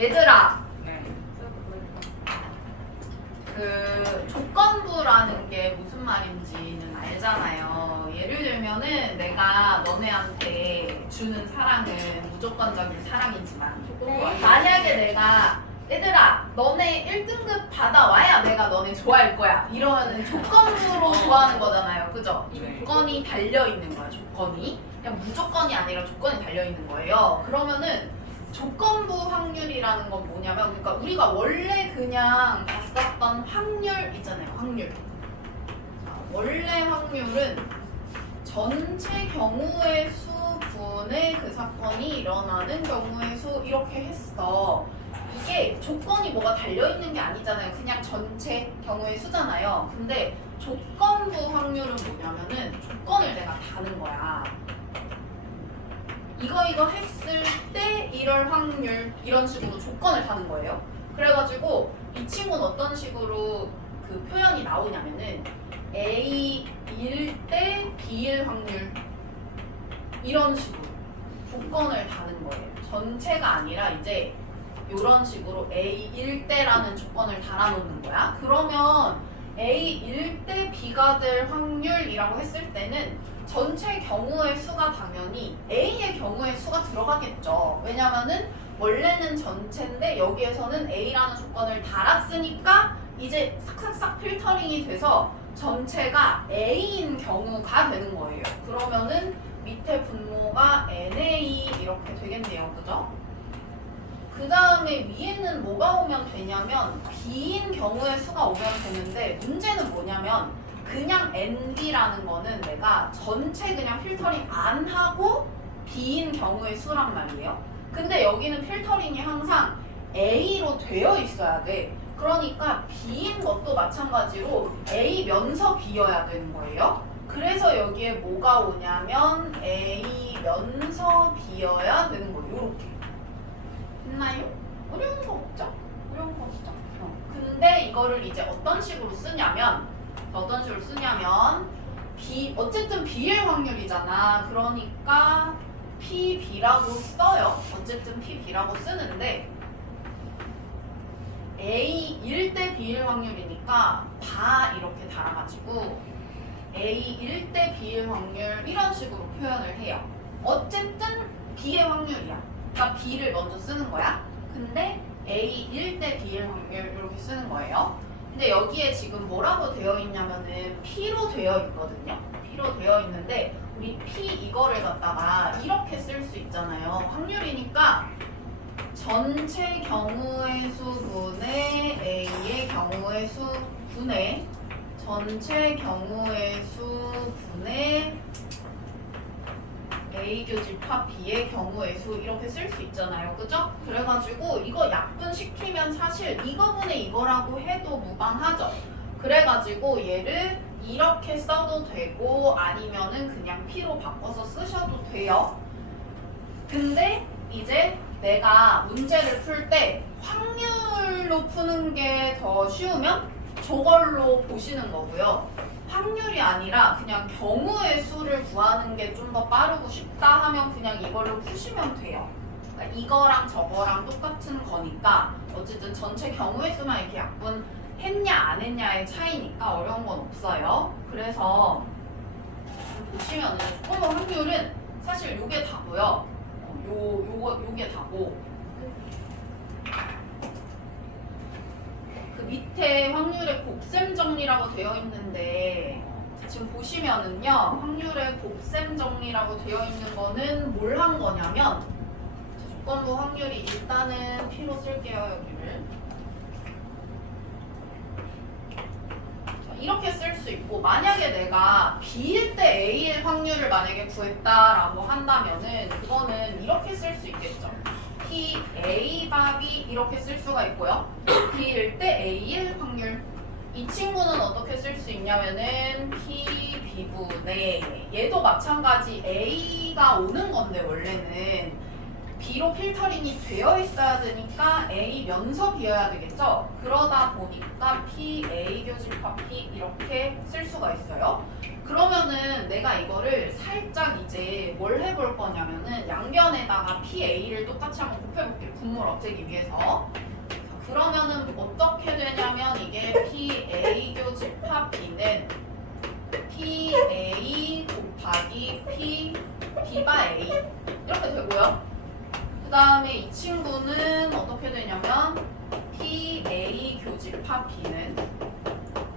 얘들아, 네. 그 조건부라는 게 무슨 말인지는 알잖아요. 예를 들면은 내가 너네한테 주는 사랑은 무조건적인 사랑이지만 만약에 내가 얘들아 너네 1등급 받아와야 내가 너네 좋아할 거야 이러면은 조건부로 좋아하는 거잖아요. 그죠? 네. 조건이 달려있는 거야. 조건이 그냥 무조건이 아니라 조건이 달려있는 거예요. 그러면은 조건부 확률이라는 건 뭐냐면, 그러니까 우리가 원래 그냥 봤었던 확률 있잖아요. 확률. 자, 원래 확률은 전체 경우의 수 분의 그 사건이 일어나는 경우의 수 이렇게 했어. 이게 조건이 뭐가 달려있는 게 아니잖아요. 그냥 전체 경우의 수잖아요. 근데 조건부 확률은 뭐냐면은 조건을 내가 다는 거야. 이거 했을 때 이럴 확률 이런 식으로 조건을 다는 거예요. 그래가지고 이 친구는 어떤 식으로 그 표현이 나오냐면은 A일 때 B일 확률 이런 식으로 조건을 다는 거예요. 전체가 아니라 이제 이런 식으로 A일 때라는 조건을 달아놓는 거야. 그러면 A일 때 B가 될 확률이라고 했을 때는 전체 경우의 수가 당연히 A의 경우의 수가 들어가겠죠. 왜냐면은 원래는 전체인데 여기에서는 A라는 조건을 달았으니까 이제 싹싹싹 필터링이 돼서 전체가 A인 경우가 되는 거예요. 그러면은 밑에 분모가 NA 이렇게 되겠네요. 그죠? 그 다음에 위에는 뭐가 오면 되냐면 B인 경우의 수가 오면 되는데 문제는 뭐냐면 그냥 NB라는 거는 내가 전체 그냥 필터링 안 하고 B인 경우의 수란 말이에요. 근데 여기는 필터링이 항상 A로 되어 있어야 돼. 그러니까 B인 것도 마찬가지로 A면서 B여야 되는 거예요. 그래서 여기에 뭐가 오냐면 A면서 B여야 되는 거예요. 요렇게. 됐나요? 어려운 거 없죠? 어려운 거 없죠? 근데 이거를 이제 어떤 식으로 쓰냐면 어쨌든 B일 확률이잖아. 그러니까 PB라고 써요. 어쨌든 PB라고 쓰는데 A일 때 B일 확률이니까 다 이렇게 달아가지고 A일 때 B일 확률 이런 식으로 표현을 해요. 어쨌든 B의 확률이야. 그러니까 B를 먼저 쓰는 거야. 근데 A일 때 B일 확률 이렇게 쓰는 거예요. 근데 여기에 지금 뭐라고 되어 있냐면은 P로 되어 있거든요. P로 되어 있는데 우리 P 이거를 갖다가 이렇게 쓸 수 있잖아요. 확률이니까 전체 경우의 수분의 A의 경우의 수분의 전체 경우의 수분의 A 교집합 B의 경우의 수 이렇게 쓸 수 있잖아요. 그죠? 그래가지고 이거 약분시키면 사실 이거분의 이거라고 해도 무방하죠. 그래가지고 얘를 이렇게 써도 되고 아니면은 그냥 P로 바꿔서 쓰셔도 돼요. 근데 이제 내가 문제를 풀 때 확률로 푸는 게 더 쉬우면 저걸로 보시는 거고요. 확률이 아니라 그냥 경우의 수를 구하는 게 좀 더 빠르고 쉽다 하면 그냥 이걸로 푸시면 돼요. 그러니까 이거랑 저거랑 똑같은 거니까 어쨌든 전체 경우의 수만 이렇게 약분했냐 안 했냐의 차이니까 어려운 건 없어요. 그래서 보시면은 조건부 확률은 사실 요게 다고요. 요게 다고 그 밑에 확률의 곱셈 정리라고 되어 있는데 지금 보시면은요 확률의 곱셈 정리라고 되어 있는 거는 뭘 한 거냐면 조건부 확률이 일단은 P로 쓸게요. 여기를 자, 이렇게 쓸 수 있고 만약에 내가 B일 때 A일 확률을 만약에 구했다라고 한다면은 그거는 이렇게 쓸 수 있겠죠. P A 밥이 이렇게 쓸 수가 있고요. B일 때 A일 확률 이 친구는 어떻게 쓸 수 있냐면은 P B분의 얘도 마찬가지 A가 오는 건데 원래는 B로 필터링이 되어 있어야 되니까 A 면서 B여야 되겠죠? 그러다 보니까 P, A 교집합 P 이렇게 쓸 수가 있어요. 그러면은 내가 이거를 살짝 이제 뭘 해볼 거냐면은 양변에다가 P, A를 똑같이 한번 곱해볼게요. 분모를 없애기 위해서. 그러면은 어떻게 되냐면 이게 P, A 교집합 B는 P, A 곱하기 P, B바 A 이렇게 되고요. 그 다음에 이 친구는 어떻게 되냐면 PA 교집합 B는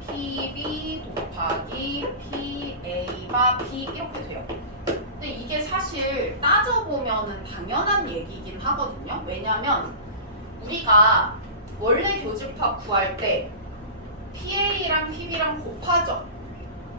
PB 곱하기 PA바 B 이렇게 돼요. 근데 이게 사실 따져보면은 당연한 얘기긴 하거든요. 왜냐면 우리가 원래 교집합 구할 때 PA랑 PB랑 곱하죠.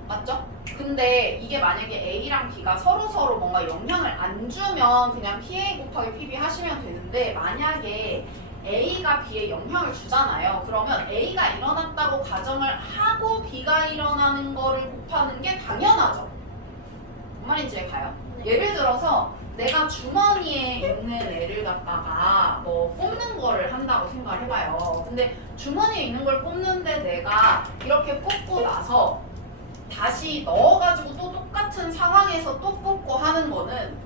맞죠? 근데 이게 만약에 A랑 B가 서로 뭔가 영향을 안 주면 그냥 PA 곱하기 PB 하시면 되는데 만약에 A가 B에 영향을 주잖아요. 그러면 A가 일어났다고 가정을 하고 B가 일어나는 거를 곱하는 게 당연하죠. 뭔 말인지 가요? 예를 들어서 내가 주머니에 있는 애를 갖다가 뭐 뽑는 거를 한다고 생각을 해봐요. 근데 주머니에 있는 걸 뽑는데 내가 이렇게 뽑고 나서 다시 넣어가지고 또 똑같은 상황에서 또 뽑고 하는 거는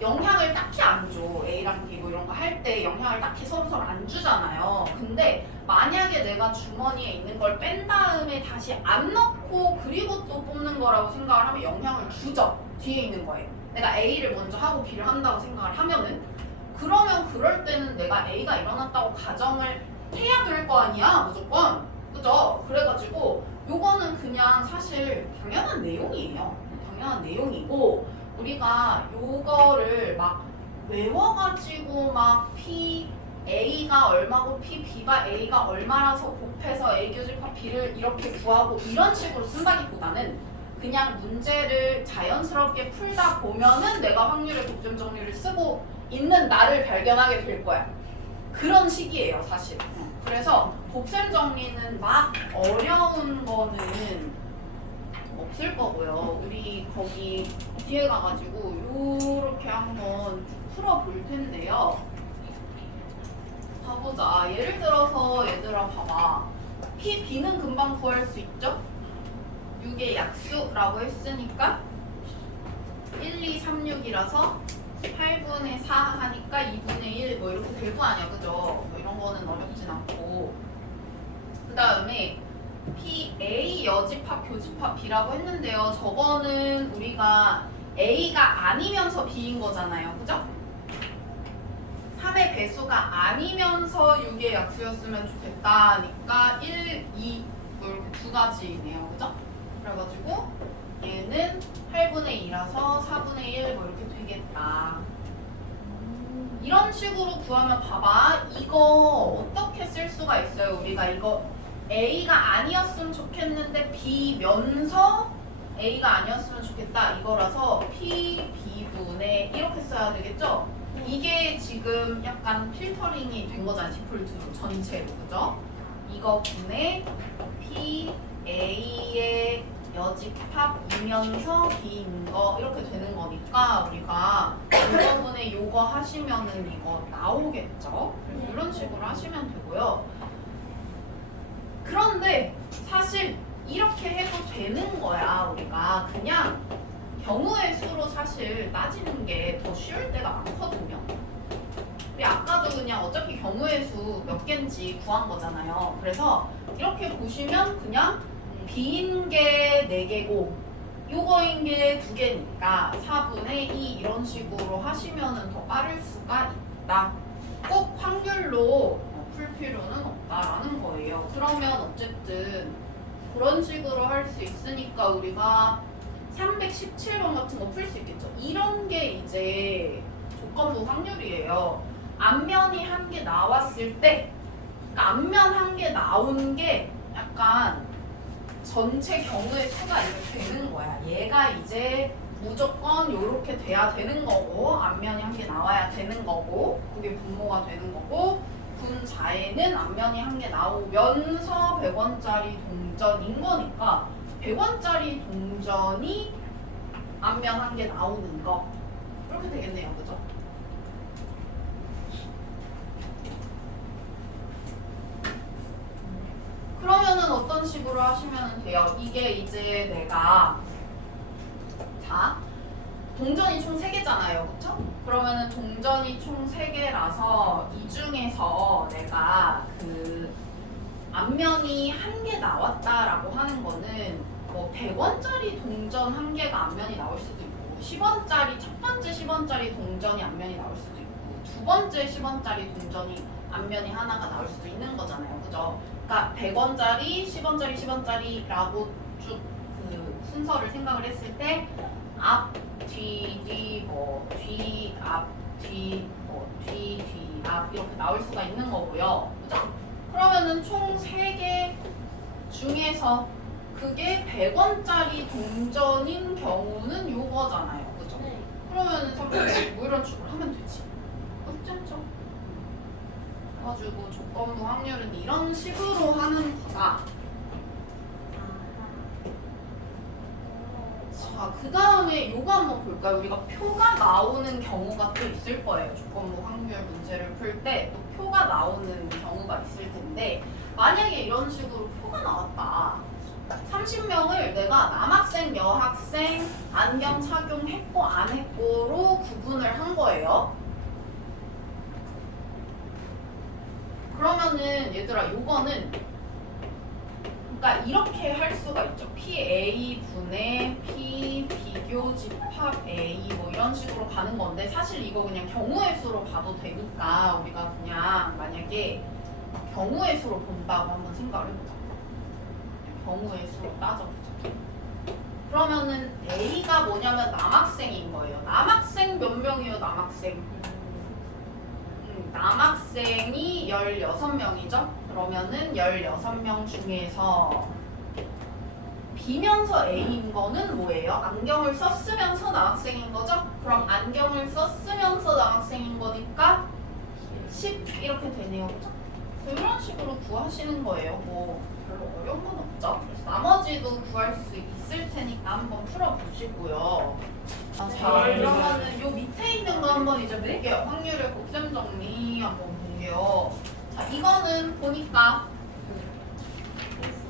영향을 딱히 안 줘. A랑 B 뭐 이런 거 할 때 영향을 딱히 서로 안 주잖아요. 근데 만약에 내가 주머니에 있는 걸 뺀 다음에 다시 안 넣고 그리고 또 뽑는 거라고 생각을 하면 영향을 주죠. 뒤에 있는 거에. 내가 A를 먼저 하고 B를 한다고 생각을 하면은 그러면 그럴 때는 내가 A가 일어났다고 가정을 해야 될 거 아니야. 무조건. 그죠? 그래가지고 요거는 그냥 사실 당연한 내용이에요. 당연한 내용이고 우리가 요거를 막 외워가지고 막 P A가 얼마고 P B가 A가 얼마라서 곱해서 A 교집합 B를 이렇게 구하고 이런 식으로 쓴다기보다는 그냥 문제를 자연스럽게 풀다 보면은 내가 확률의 곱셈 정리를 쓰고 있는 나를 발견하게 될 거야. 그런 식이에요, 사실. 그래서 곱셈 정리는 막 어려운 거는 없을 거고요. 우리 거기 뒤에 가가지고 요렇게 한번 풀어볼 텐데요. 봐보자. 예를 들어서 얘들아 봐봐. P, B는 금방 구할 수 있죠? 6의 약수라고 했으니까 1, 2, 3, 6이라서 8분의 4 하니까 2분의 1 뭐 이렇게 될 거 아니야, 그죠? 뭐 이런 거는 어렵진 않고. 그 다음에 PA 여집합 교집합 B라고 했는데요. 저거는 우리가 A가 아니면서 B인 거잖아요, 그죠? 3의 배수가 아니면서 6의 약수였으면 좋겠다 하니까 1, 2 뭐 이렇게 두 가지네요, 그죠? 그래가지고 얘는 8분의 2라서 4분의 1 뭐 이렇게 되겠다. 이런 식으로 구하면 봐봐. 이거 어떻게 쓸 수가 있어요? 우리가 이거 A가 아니었으면 좋겠는데 B면서 A가 아니었으면 좋겠다. 이거라서 P, B분의 이렇게 써야 되겠죠? 이게 지금 약간 필터링이 된 거잖아요. 디폴트로 전체로. 그죠? 이거 분의 P, A의 여집합이면서 B인 거 이렇게 되는 거니까 우리가 이번에 요거 하시면은 이거 나오겠죠? 그래서 이런 식으로 하시면 되고요. 그런데 사실 이렇게 해도 되는 거야. 우리가 그냥 경우의 수로 사실 따지는 게 더 쉬울 때가 많거든요. 우리 아까도 그냥 어차피 경우의 수 몇 개인지 구한 거잖아요. 그래서 이렇게 보시면 그냥 B인 게 4개고 요거인 게 2개니까 4분의 2 이런 식으로 하시면 더 빠를 수가 있다. 꼭 확률로 풀 필요는 없다라는 거예요. 그러면 어쨌든 그런 식으로 할 수 있으니까 우리가 317번 같은 거 풀 수 있겠죠. 이런 게 이제 조건부 확률이에요. 앞면이 한 개 나왔을 때 그러니까 앞면 한 개 나온 게 약간 전체 경우의 수가 이렇게 되는 거야. 얘가 이제 무조건 이렇게 돼야 되는 거고 앞면이 한 개 나와야 되는 거고 그게 분모가 되는 거고 분자에는 앞면이 한 개 나오면서 100원짜리 동전인 거니까 100원짜리 동전이 앞면 한 개 나오는 거 이렇게 되겠네요. 그죠? 식으로 하시면 돼요. 이게 이제 내가 자 동전이 총 3개잖아요. 그쵸? 그러면은 동전이 총 3개라서 이 중에서 내가 그 앞면이 1개 나왔다라고 하는 거는 뭐 100원짜리 동전 1개가 앞면이 나올 수도 있고 10원짜리 첫 번째 10원짜리 동전이 앞면이 나올 수도 있고 두 번째 10원짜리 동전이 앞면이 하나가 나올 수도 있는 거잖아요. 그죠? 그러니까 100원짜리, 10원짜리, 10원짜리라고 쭉 그 순서를 생각을 했을 때 앞, 뒤, 뒤, 뭐, 뒤, 앞, 뒤, 뭐, 뒤, 뒤, 앞 이렇게 나올 수가 있는 거고요. 그죠? 그러면은 총 3개 중에서 그게 100원짜리 동전인 경우는 요거잖아요. 그죠? 네. 그러면은 3분의 뭐 이런 식으로 하면 되지. 어렵지 않죠? 그래가지고 조건부 확률은 이런 식으로 하는 거다. 자, 그 다음에 요거 한번 볼까요? 우리가 표가 나오는 경우가 또 있을 거예요. 조건부 확률 문제를 풀 때 또 표가 나오는 경우가 있을 텐데 만약에 이런 식으로 표가 나왔다. 30명을 내가 남학생, 여학생, 안경 착용했고 안 했고로 구분을 한 거예요. 그러면은 얘들아 요거는 그러니까 이렇게 할 수가 있죠. PA 분의 P 비교 집합 A 뭐 이런 식으로 가는 건데 사실 이거 그냥 경우의 수로 봐도 되니까 우리가 그냥 만약에 경우의 수로 본다고 한번 생각을 해보자. 경우의 수로 따져보자. 그러면은 A가 뭐냐면 남학생인 거예요. 남학생 몇 명이에요? 남학생. 남학생이 16명이죠? 그러면은 16명 중에서 B면서 A인 거는 뭐예요? 안경을 썼으면서 남학생인 거죠? 그럼 안경을 썼으면서 남학생인 거니까 10 이렇게 되네요. 그죠? 이런 식으로 구하시는 거예요. 뭐 별로 어려운 건 없죠? 그래서 나머지도 구할 수 있을 테니까 한번 풀어보시고요. 자, 그러면은 요 밑에 있는 거 한번 이제 볼게요. 확률의 곱셈 정리 한번 볼게요. 자, 이거는 보니까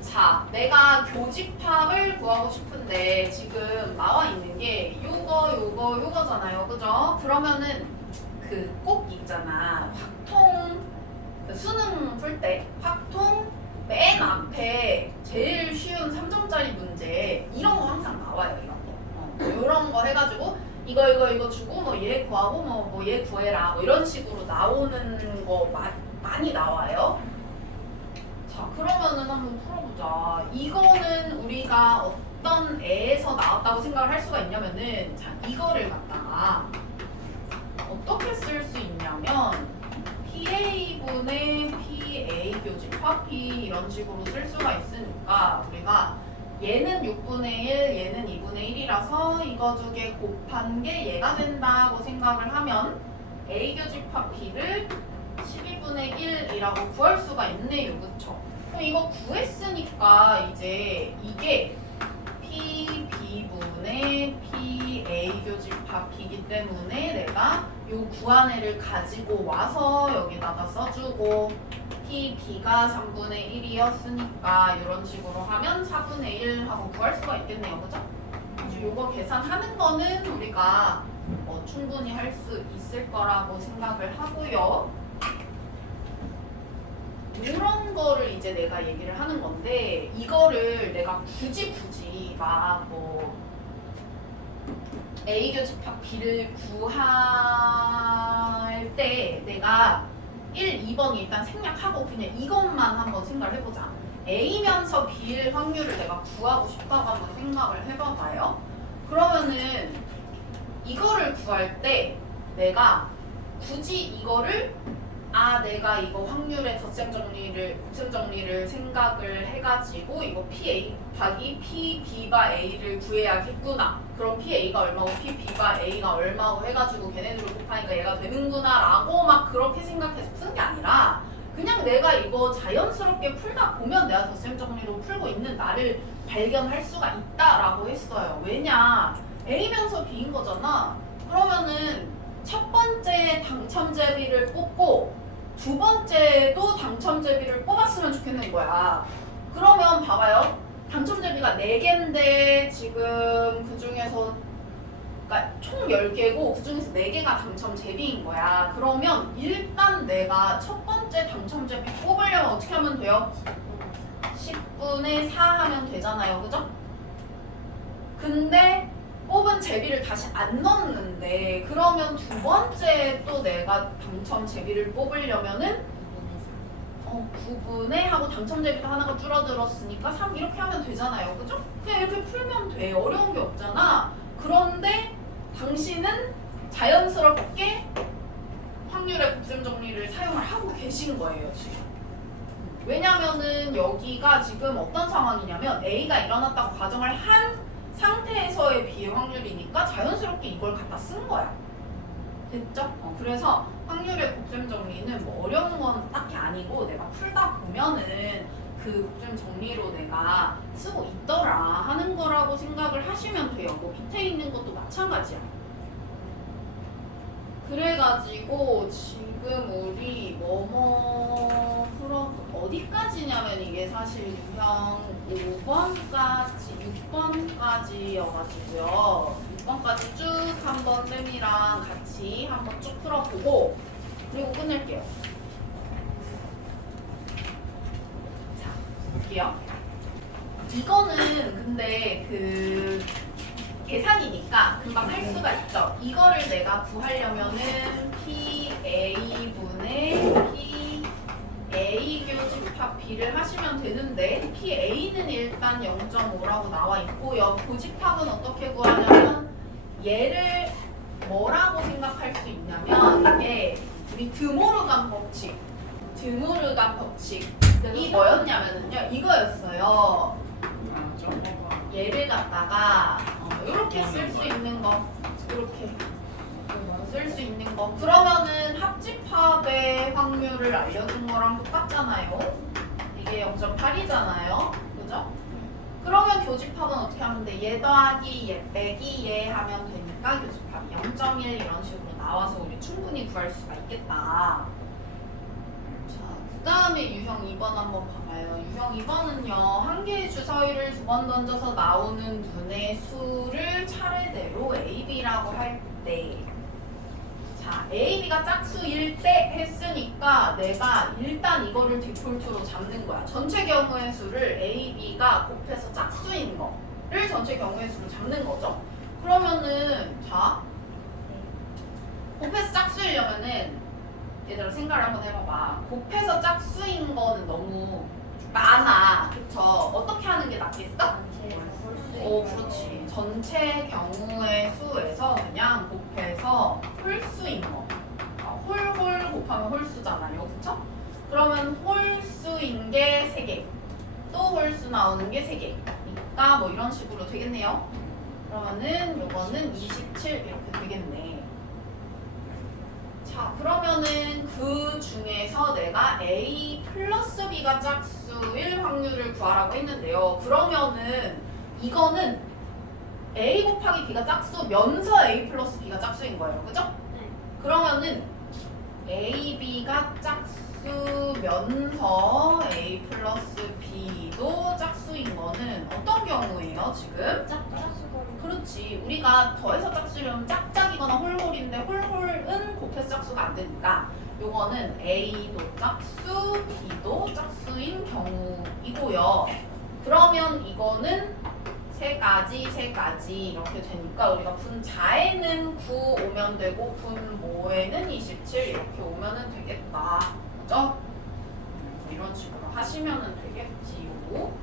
자, 내가 교집합을 구하고 싶은데 지금 나와 있는 게 요거잖아요. 그죠? 그러면은 그 꼭 있잖아. 확통 그 수능 풀 때 확통 맨 앞에 제일 쉬운 3점짜리 문제 이런 거 항상 나와요. 이런 거. 이런 거 해가지고 이거 주고 뭐 얘 구하고 뭐 얘 구해라 뭐 이런 식으로 나오는 거 많이 나와요. 자, 그러면은 한번 풀어보자. 이거는 우리가 어떤 애에서 나왔다고 생각을 할 수가 있냐면은 자, 이거를 갖다가 어떻게 쓸 수 있냐면 PA분의 PA 교집합 P 이런 식으로 쓸 수가 있으니까 우리가 얘는 6분의 1, 얘는 2분의 1이라서 이거 두 개 곱한 게 얘가 된다고 생각을 하면 A 교집합 B를 12분의 1이라고 구할 수가 있네요. 그쵸? 그럼 이거 구했으니까 이제 이게 P, B분의 P, A 교집합 B이기 때문에 내가 요 구한 애를 가지고 와서 여기다가 써주고 P, B가 3분의 1이었으니까 이런 식으로 하면 4분의 1 하고 구할 수가 있겠네요. 그죠? 아주 요거 계산하는 거는 우리가 충분히 할 수 있을 거라고 생각을 하고요. 이런 거를 이제 내가 얘기를 하는 건데 이거를 내가 굳이 막 뭐 A 교집합 B를 구할 때 내가 1, 2번 일단 생략하고 그냥 이것만 한번 생각을 해보자. A면서 B일 확률을 내가 구하고 싶다고 한번 생각을 해봐봐요. 그러면은 이거를 구할 때 내가 굳이 이거를 내가 이거 확률의 곱셈 정리를 생각을 해가지고 이거 PA 곱하기 P, B바 A를 구해야겠구나. 그럼 PA가 얼마고 P, B바 A가 얼마고 해가지고 걔네들을 곱하니까 얘가 되는구나 라고 막 그렇게 생각해서 푸는 게 아니라 그냥 내가 이거 자연스럽게 풀다 보면 내가 덧셈 정리로 풀고 있는 나를 발견할 수가 있다라고 했어요. 왜냐? A면서 B인 거잖아. 그러면은 첫 번째 당첨제비를 뽑고 두 번째도 당첨제비를 뽑았으면 좋겠는 거야. 그러면 봐봐요. 당첨 대비가 4개인데 지금 그 중에서 그러니까 총 10개고 그 중에서 4개가 당첨 제비인 거야. 그러면 일단 내가 첫 번째 당첨 제비 뽑으려면 어떻게 하면 돼요? 10분의 4 하면 되잖아요. 그죠? 근데 뽑은 제비를 다시 안 넣었는데 그러면 두 번째 또 내가 당첨 제비를 뽑으려면은 9분의 하고 당첨 제비도 하나가 줄어들었으니까 3 이렇게 하면 되잖아요. 그죠? 그냥 이렇게 풀면 돼. 어려운 게 없잖아. 그런데 당신은 자연스럽게 확률의 곱셈 정리를 사용을 하고 계신 거예요, 지금. 왜냐면은 여기가 지금 어떤 상황이냐면 A가 일어났다고 가정을 한 상태에서의 비의 확률이니까 자연스럽게 이걸 갖다 쓴 거야. 됐죠? 그래서 확률의 곱셈 정리는 뭐 어려운 건 딱히 아니고 내가 풀다 보면은 그 곱셈 정리로 내가 쓰고 있더라 하는 거라고 생각을 하시면 돼요. 뭐 밑에 있는 것도 마찬가지야. 그래가지고 지금 우리 뭐뭐 풀어 어디까지냐면 이게 사실 유형 5번까지 6번까지여가지고요. 6번까지 쭉 한번 쌤이랑 같이 한번 쭉 풀어보고 그리고 끝낼게요. 자, 볼게요. 이거는 근데 그 계산이니까 금방 할 수가 있죠. 이거를 내가 구하려면은 PA분의 PA 교집합 B를 하시면 되는데 PA는 일단 0.5라고 나와 있고요. 교집합은 어떻게 구하냐면 얘를 뭐라고 생각할 수 있냐면 이게 우리 드모르간 법칙 이 뭐였냐면은요 이거였어요. 얘를 갖다가 이렇게 쓸 수 있는 거 이렇게 쓸 수 있는 거 그러면은 합집합의 확률을 알려준 거랑 똑같잖아요. 이게 0.8이잖아요. 그죠? 그러면 교집합은 어떻게 하면 돼? 얘 더하기 얘 빼기 얘 하면 되니까 교집합이 0.1 이런 식으로 나와서 우리 충분히 구할 수가 있겠다. 그 다음에 유형 2번 한번 봐봐요. 유형 2번은요. 한 개의 주사위를 2번 던져서 나오는 눈의 수를 차례대로 A, B라고 할 때 자, A, B가 짝수일 때 했으니까 내가 일단 이거를 디폴트로 잡는 거야. 전체 경우의 수를 A, B가 곱해서 짝수인 거를 전체 경우의 수로 잡는 거죠. 그러면은 자 곱해서 짝수이려면은 얘들아 생각을 한번 해봐봐. 곱해서 짝수인 거는 너무 많아. 그쵸? 어떻게 하는 게 낫겠어? 그렇지. 전체 경우의 수에서 그냥 곱해서 홀수인 거. 홀 곱하면 홀수잖아요. 그쵸? 그러면 홀수인 게 3개. 또 홀수 나오는 게 3개니까 뭐 이런 식으로 되겠네요. 그러면은 요거는 27 이렇게 되겠네. 자, 그러면은 그 중에서 내가 A 플러스 B가 짝수일 확률을 구하라고 했는데요. 그러면은 이거는 A 곱하기 B가 짝수면서 A 플러스 B가 짝수인 거예요. 그죠? 네. 그러면은 A, B가 짝수면서 A 플러스 B도 짝수인 거는 어떤 경우예요, 지금? 그렇지. 우리가 더해서 짝수려면 짝짝이거나 홀홀인데 홀홀은 곱해서 짝수가 안 되니까 요거는 A도 짝수, B도 짝수인 경우이고요. 그러면 이거는 세 가지 이렇게 되니까 우리가 분자에는 9 오면 되고 분모에는 27 이렇게 오면은 되겠다. 그죠? 이런 식으로 하시면은 되겠지요.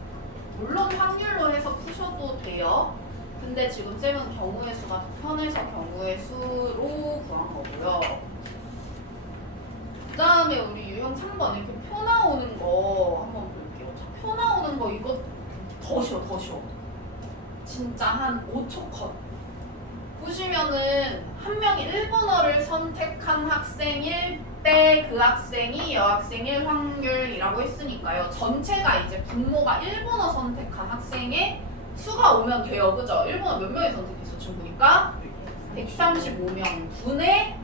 물론 확률로 해서 푸셔도 돼요. 근데 지금 쌤은 경우의 수가 더 편해서 경우의 수로 구한 거고요. 그 다음에 우리 유형 3번 이렇게 표 나오는 거 한번 볼게요. 자, 표 나오는 거 이거 더 쉬워. 진짜 한 5초 컷. 보시면은 한 명이 일본어를 선택한 학생일 때 그 학생이 여학생일 확률이라고 했으니까요. 전체가 이제 분모가 일본어 선택한 학생의 수가 오면 돼요. 그죠? 일본어 몇 명이 선택했어? 지금 보니까 135명 분의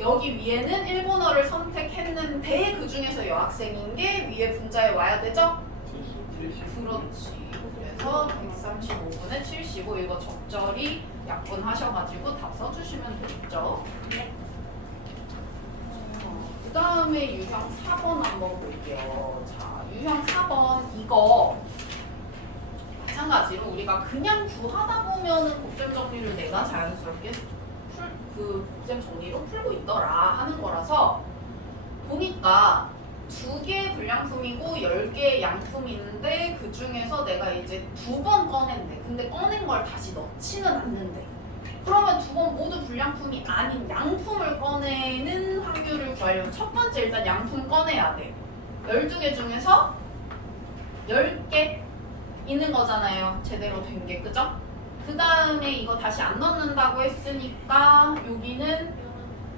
여기 위에는 일본어를 선택했는데 그 중에서 여학생인 게 위에 분자에 와야 되죠? 그렇지. 그래서 135분의 75 이거 적절히 약분하셔가지고 다 써주시면 되겠죠. 그 다음에 유형 4번 한번 볼게요. 자, 유형 4번 이거 마찬가지로 우리가 그냥 구하다 보면은 곱셈 정리를 내가 자연스럽게 그 곱셈 정리로 풀고 있더라 하는 거라서 보니까 2개의 불량품이고 10개의 양품인데 그 중에서 내가 이제 2번 꺼낸대. 근데 꺼낸 걸 다시 넣지는 않는데. 그러면 2번 모두 불량품이 아닌 양품을 꺼내는 확률을 구하려면 첫 번째 일단 양품 꺼내야 돼. 12개 중에서 10개 있는 거잖아요. 제대로 된 게, 그죠? 그 다음에 이거 다시 안 넣는다고 했으니까 여기는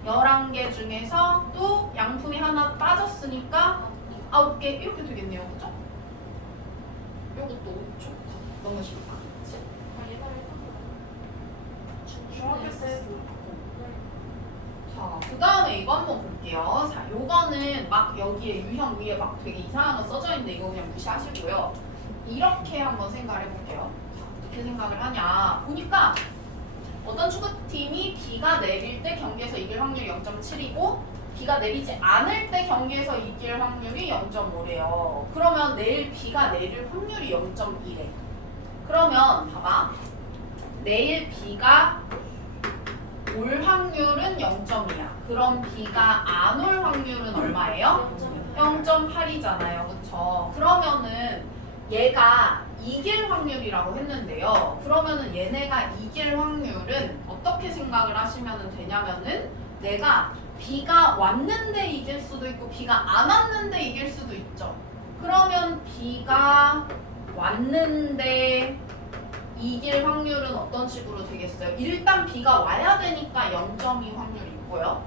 11개 중에서 또 양품이 하나 빠졌으니까 9개 이렇게 되겠네요. 그죠? 요것도 5초 너무 쉽다. 자, 그 다음에 이거 한번 볼게요. 자, 요거는 막 여기에 유형 위에 막 되게 이상한 거 써져 있는데 이거 그냥 무시하시고요. 이렇게 한번 생각을 해볼게요. 어떻게 생각을 하냐. 보니까 어떤 축구팀이 비가 내릴 때 경기에서 이길 확률이 0.7이고 비가 내리지 않을 때 경기에서 이길 확률이 0.5래요. 그러면 내일 비가 내릴 확률이 0.1래. 그러면 봐봐. 내일 비가 올 확률은 0.2야. 그럼 비가 안 올 확률은 얼마예요? 0.8이잖아요. 그쵸? 그러면은 얘가 이길 확률이라고 했는데요. 그러면은 얘네가 이길 확률은 어떻게 생각을 하시면 되냐면은 내가 비가 왔는데 이길 수도 있고 비가 안 왔는데 이길 수도 있죠. 그러면 비가 왔는데 이길 확률은 어떤 식으로 되겠어요? 일단 비가 와야 되니까 0.2 확률이 있고요.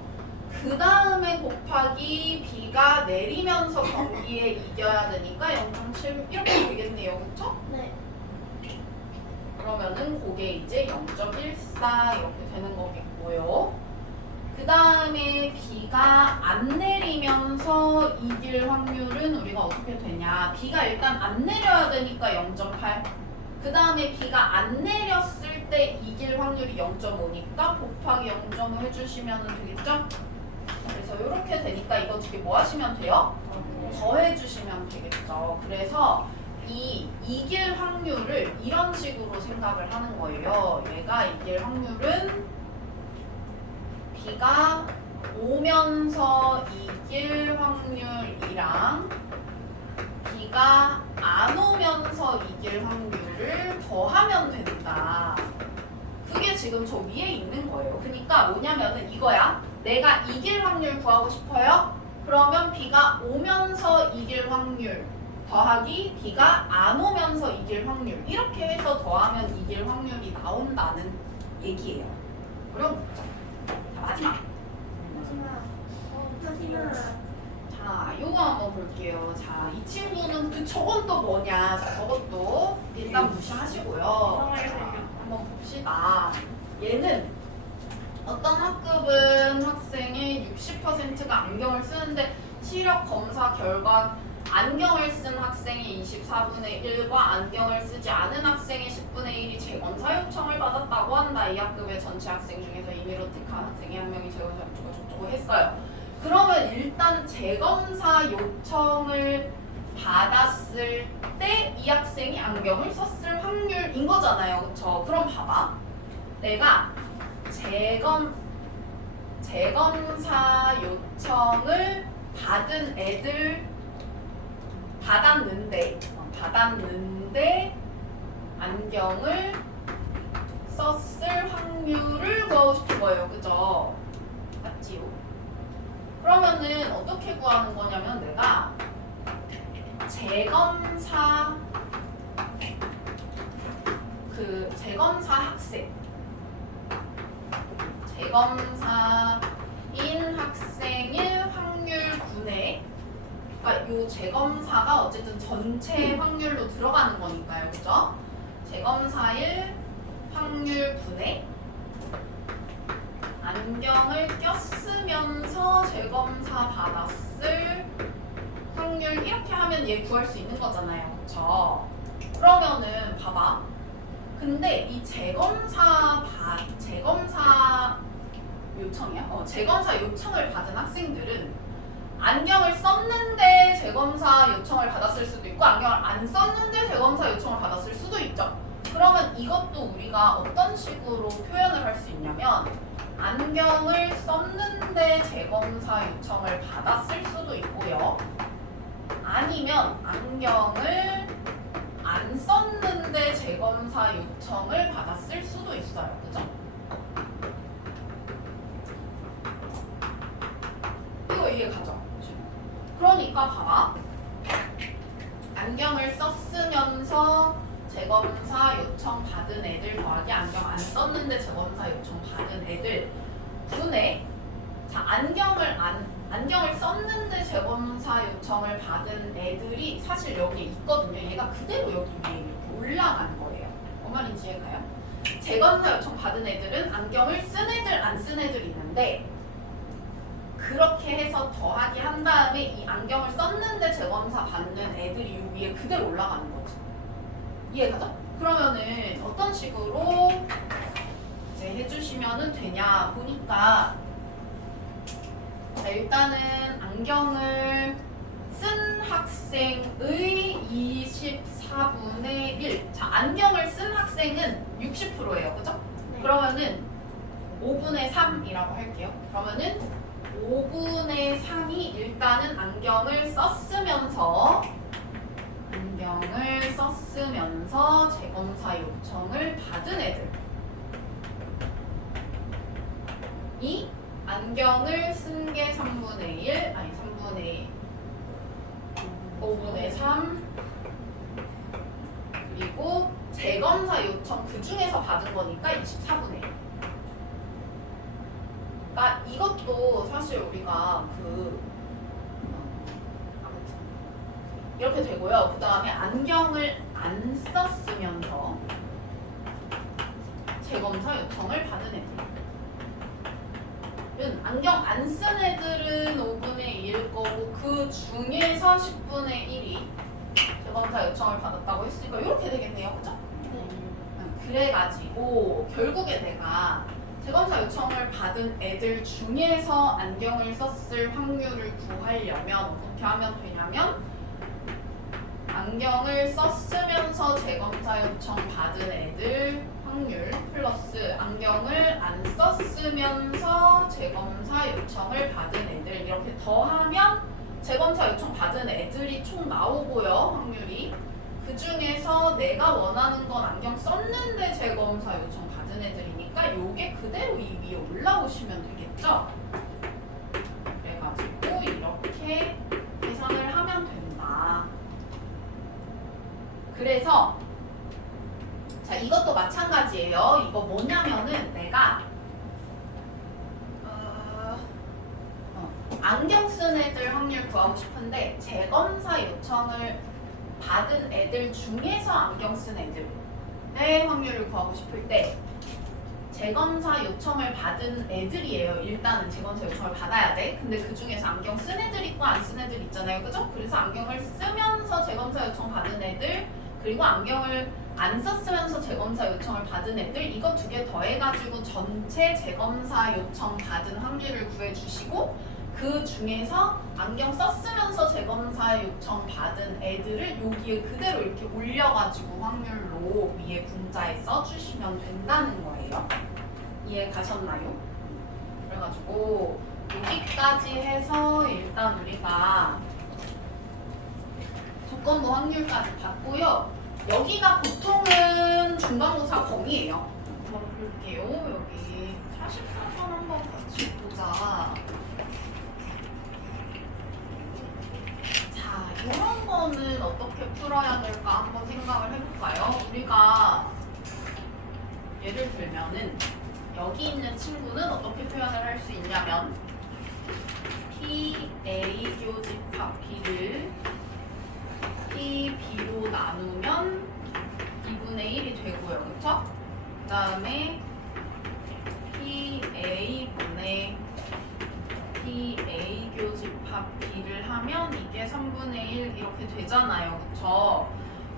그 다음에 곱하기 비가 내리면서 경기에 이겨야 되니까 0.7 이렇게 되겠네요. 그쵸? 네. 그러면은 그게 이제 0.14 이렇게 되는 거겠고요. 그 다음에 비가 안 내리면서 이길 확률은 우리가 어떻게 되냐. 비가 일단 안 내려야 되니까 0.8. 그 다음에 비가 안 내렸을 때 이길 확률이 0.5니까 곱하기 0.5 해주시면 되겠죠? 그래서 이렇게 되니까 이거 두 개 뭐 하시면 돼요? 더해주시면 되겠죠. 그래서 이 이길 확률을 이런 식으로 생각을 하는 거예요. 얘가 이길 확률은 비가 오면서 이길 확률이랑 비가 안 오면서 이길 확률을 더하면 된다. 그게 지금 저 위에 있는 거예요. 그러니까 뭐냐면은 이거야. 내가 이길 확률 구하고 싶어요. 그러면 비가 오면서 이길 확률 더하기 비가 안 오면서 이길 확률 이렇게 해서 더하면 이길 확률이 나온다는 얘기예요. 어려운 문제. 자, 마지막. 마지막. 자, 요거 한번 볼게요. 자, 이 친구는 저건 또 뭐냐. 자, 저것도 일단 무시하시고요. 자, 한번 봅시다. 얘는 어떤 학급은 학생의 60%가 안경을 쓰는데 시력 검사 결과 안경을 쓴 학생이 24분의 1과 안경을 쓰지 않은 학생의 10분의 1이 재검사 요청을 받았다고 한다. 이 학급의 전체 학생 중에서 임의로 택한 학생이 한 명이 재검사 요청을 줬다고 했어요. 그러면 일단 재검사 요청을 받았을 때 이 학생이 안경을 썼을 확률인 거잖아요. 그쵸? 그럼 봐봐. 내가 재검사 요청을 받은 애들 받았는데 안경을 썼을 확률을 구하고 싶은 거예요. 그죠? 맞지요? 그러면은 어떻게 구하는 거냐면 내가 재검사 재검사인 학생의 확률분의 그러니까 요 재검사가 어쨌든 전체 확률로 들어가는 거니까요. 그죠? 재검사일 확률분의 안경을 꼈으면서 재검사 받았을 확률 이렇게 하면 얘 구할 수 있는 거잖아요. 그쵸? 그러면은 봐봐. 근데 이 재검사 요청이야? 재검사 요청을 받은 학생들은 안경을 썼는데 재검사 요청을 받았을 수도 있고 안경을 안 썼는데 재검사 요청을 받았을 수도 있죠. 그러면 이것도 우리가 어떤 식으로 표현을 할 수 있냐면 안경을 썼는데 재검사 요청을 받았을 수도 있고요. 아니면 안경을 안 썼는데 재검사 요청을 받았을 수도 있어요. 그죠? 이거 이해가죠? 그러니까 봐봐. 안경을 썼으면서 재검사 요청 받은 애들 더하기 안경 안 썼는데 재검사 요청 받은 애들 분의 자 안경을 썼는데 재검사 요청을 받은 애들이 사실 여기 있거든요. 얘가 그대로 여기 위에 이렇게 올라가는 거예요. 뭔 말인지 이해가요? 재검사 요청 받은 애들은 안경을 쓴 애들 안 쓴 애들 있는데 그렇게 해서 더하기 한 다음에 이 안경을 썼는데 재검사 받는 애들이 이 위에 그대로 올라가는 거지. 이해가죠? 그러면은 어떤 식으로 이제 해주시면은 되냐 보니까 자, 일단은 안경을 쓴 학생의 24분의 1. 자, 안경을 쓴 학생은 60%예요. 그죠? 네. 그러면은 5분의 3이라고 할게요. 그러면은 5분의 3이 일단은 안경을 썼으면서 재검사 요청을 받은 애들 이 안경을 쓴 게 3분의 1 아니 3분의 5분의 3 그리고 재검사 요청 그 중에서 받은 거니까 24분의 1. 그러니까 이것도 사실 우리가 아무튼 이렇게 되고요. 그 다음에 안경을 안 썼으면서 재검사 요청을 받은 애들. 안경 안 쓴 애들은 5분의 2일 거고 그 중에서 10분의 1이 재검사 요청을 받았다고 했으니까 이렇게 되겠네요. 그죠? 그래가지고 결국에 내가 재검사 요청을 받은 애들 중에서 안경을 썼을 확률을 구하려면 어떻게 하면 되냐면 안경을 썼으면서 재검사 요청 받은 애들 확률 플러스 안경을 안 썼으면서 재검사 요청을 받은 애들 이렇게 더하면 재검사 요청 받은 애들이 총 나오고요. 확률이 그 중에서 내가 원하는 건 안경 썼는데 재검사 요청 받은 애들이니까 요게 그대로 이 위에 올라오시면 되겠죠? 그래가지고 이렇게 계산을 하면 된다. 그래서 자 이것도 마찬가지예요. 이거 뭐냐면은 내가 안경 쓴 애들 확률 구하고 싶은데 재검사 요청을 받은 애들 중에서 안경 쓴 애들의 확률을 구하고 싶을 때 재검사 요청을 받은 애들이에요. 일단은 재검사 요청을 받아야 돼. 근데 그 중에서 안경 쓴 애들 있고 안 쓴 애들 있잖아요. 그죠? 그래서 안경을 쓰면서 재검사 요청 받은 애들 그리고 안경을 안 썼으면서 재검사 요청을 받은 애들 이거 두 개 더해가지고 전체 재검사 요청 받은 확률을 구해주시고 그 중에서 안경 썼으면서 재검사 요청 받은 애들을 여기에 그대로 이렇게 올려가지고 확률로 위에 분자에 써주시면 된다는 거예요. 이해 가셨나요? 그래가지고 여기까지 해서 일단 우리가 조건부 확률까지 봤고요. 여기가 보통은 중간고사 범위예요. 한번 볼게요. 여기 44번 한번 같이 보자. 자, 이런 거는 어떻게 풀어야 될까 한번 생각을 해볼까요? 우리가 예를 들면은 여기 있는 친구는 어떻게 표현을 할 수 있냐면 PA 교집합 B를 PB로 나누면 2분의 1이 되고요. 그쵸? 그 다음에 PA분의 PA 교집합 B를 하면 이게 3분의 1 이렇게 되잖아요. 그쵸?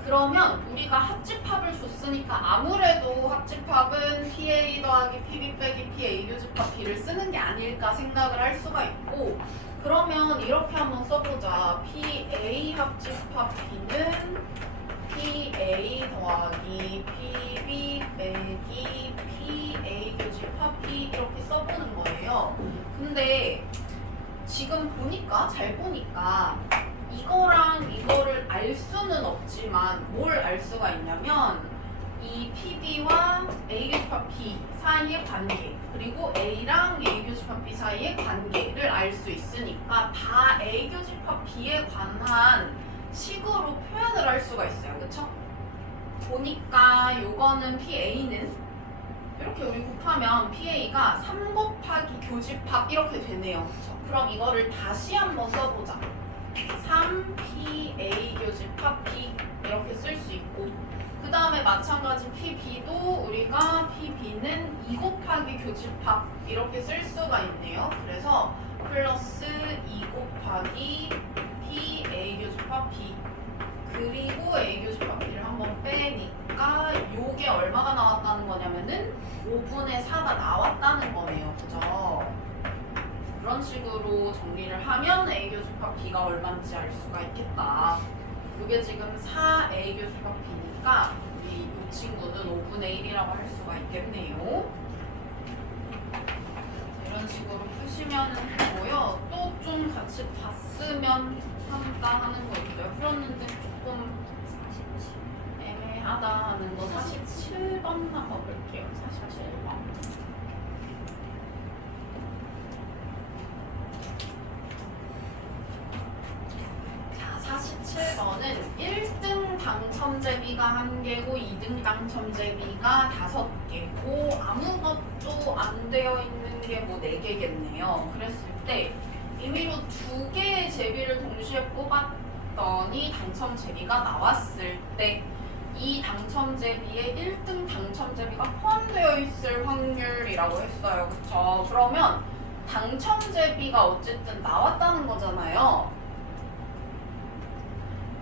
그러면 우리가 합집합을 줬으니까 아무래도 합집합은 PA 더하기 PB 빼기 PA 교집합 B를 쓰는 게 아닐까 생각을 할 수가 있고, 그러면 이렇게 한번 써보자. PA 합집합 B는 PA 더하기 PB 빼기 PA 교집합 B 이렇게 써보는 거예요. 근데 지금 보니까, 잘 보니까 이거랑 이거를 알 수는 없지만 뭘 알 수가 있냐면 이 PB와 A 교집합 B 사이의 관계, 그리고 A랑 A 교집합 B 사이의 관계를 알 수 있으니까 다 A 교집합 B에 관한 식으로 표현을 할 수가 있어요. 그쵸? 보니까 요거는 PA는 이렇게 우리 곱하면 PA가 3 곱하기 교집합 이렇게 되네요. 그쵸? 그럼 이거를 다시 한번 써보자. 3PA 교집합 B 이렇게 쓸 수 있고, 그 다음에 마찬가지 PB도 우리가 PB는 2 곱하기 교집합 이렇게 쓸 수가 있네요. 그래서 플러스 2 곱하기 PA 교집합 B 그리고 A 교집합 B를 한번 빼니까 요게 얼마가 나왔다는 거냐면은 5분의 4가 나왔다는 거네요. 그죠? 그런 식으로 정리를 하면 A 교집합 B가 얼마인지 알 수가 있겠다. 이게 지금 4A 교집합 B니까 우리 이 친구는 5분의 1이라고 할 수가 있겠네요. 이런 식으로 푸시면 되고요. 또 좀 같이 봤으면 한다 하는 거 있어요. 풀었는데 조금 애매하다 하는 거 47번 한번 볼게요. 47번. 자, 47번은 1등 당첨제비가 1개고 2등 당첨제비가 5개고 아무것도 안 되어 있는 게 뭐 4개겠네요. 그랬을 때 임의로 2개의 제비를 동시에 뽑았더니 당첨제비가 나왔을 때 이 당첨제비에 1등 당첨제비가 포함되어 있을 확률이라고 했어요. 그쵸? 그러면 당첨제비가 어쨌든 나왔다는 거잖아요.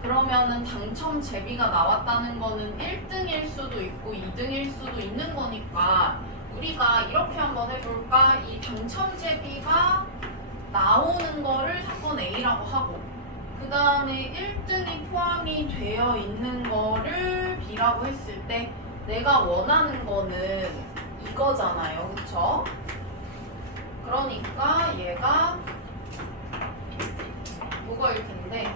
그러면은 당첨제비가 나왔다는 거는 1등일 수도 있고 2등일 수도 있는 거니까 우리가 이렇게 한번 해볼까? 이 당첨제비가 나오는 거를 사건 A라고 하고, 그 다음에 1등이 포함이 되어 있는 거를 B라고 했을 때 내가 원하는 거는 이거잖아요. 그쵸? 그러니까 얘가 이거일 텐데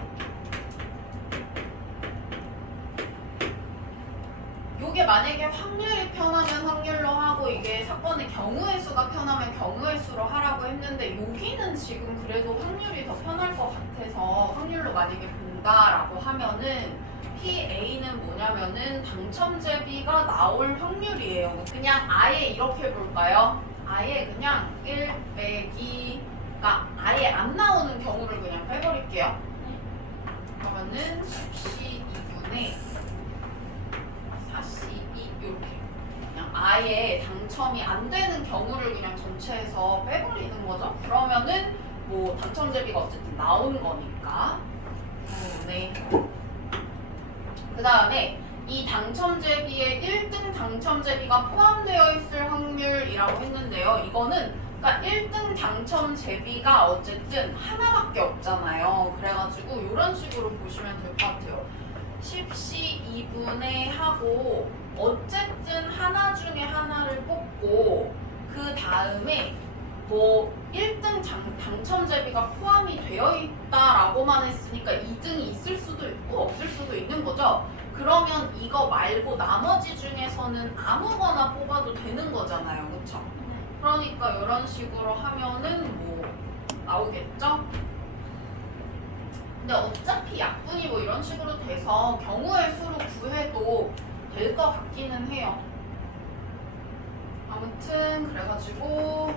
요게 만약에 확률이 편하면 확률로 하고 이게 사건의 경우의 수가 편하면 경우의 수로 하라고 했는데 여기는 지금 그래도 확률이 더 편할 것 같아서 확률로 만약에 본다라고 하면은 PA는 뭐냐면은 당첨제비가 나올 확률이에요. 그냥 아예 이렇게 볼까요? 아예 그냥 1 빼기가 아예 안 나오는 경우를 그냥 빼버릴게요. 그러면은 12분의 42 이렇게 그냥 아예 당첨이 안 되는 경우를 그냥 전체에서 빼버리는 거죠. 그러면은 뭐 당첨제비가 어쨌든 나온 거니까. 네. 그 다음에 이 당첨제비에 1등 당첨제비가 포함되어 있을 확률이라고 했는데요. 이거는 그러니까 1등 당첨제비가 어쨌든 하나밖에 없잖아요. 그래가지고 이런 식으로 보시면 될 것 같아요. 10시 2분에 하고 어쨌든 하나 중에 하나를 뽑고 그 다음에 뭐 1등 당첨제비가 포함이 되어 있다라고만 했으니까 2등이 있을 수도 있고 없을 수도 있는 거죠. 그러면 이거 말고 나머지 중에서는 아무거나 뽑아도 되는 거잖아요. 그쵸? 그러니까 이런 식으로 하면은 뭐 나오겠죠? 근데 어차피 약분이 뭐 이런 식으로 돼서 경우의 수로 구해도 될 것 같기는 해요. 아무튼 그래가지고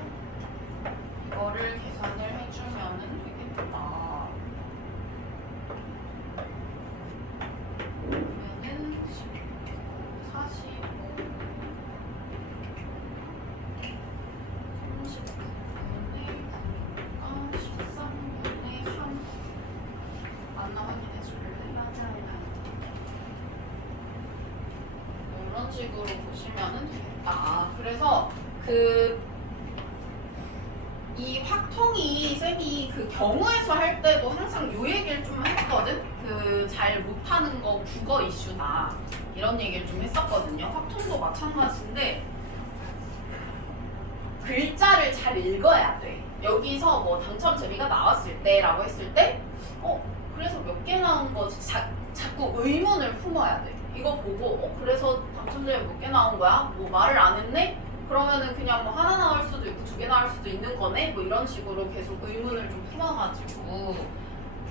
이거를 계산을 해주면은 되겠다. 그러면은 45, 39분의 9가 13분의 3 맞나 확인해. 이런 식으로 보시면은 되겠다. 그래서 그 이 확통이 쌤이 그 경우에서 할 때도 항상 요 얘기를 좀 했거든. 그 잘 못하는 거 국어 이슈다 이런 얘기를 좀 했었거든요. 확통도 마찬가지인데 글자를 잘 읽어야 돼. 여기서 뭐 당첨 재미가 나왔을 때라고 했을 때 그래서 몇 개 나온 거지? 자꾸 의문을 품어야 돼. 이거 보고 그래서 당첨 재미 몇 개 나온 거야? 뭐 말을 안 했네? 그러면은 그냥 뭐 하나 나올 수도 있고 2개 나올 수도 있는 거네? 뭐 이런 식으로 계속 의문을 좀 품어가지고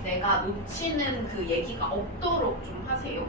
내가 놓치는 그 얘기가 없도록 좀 하세요.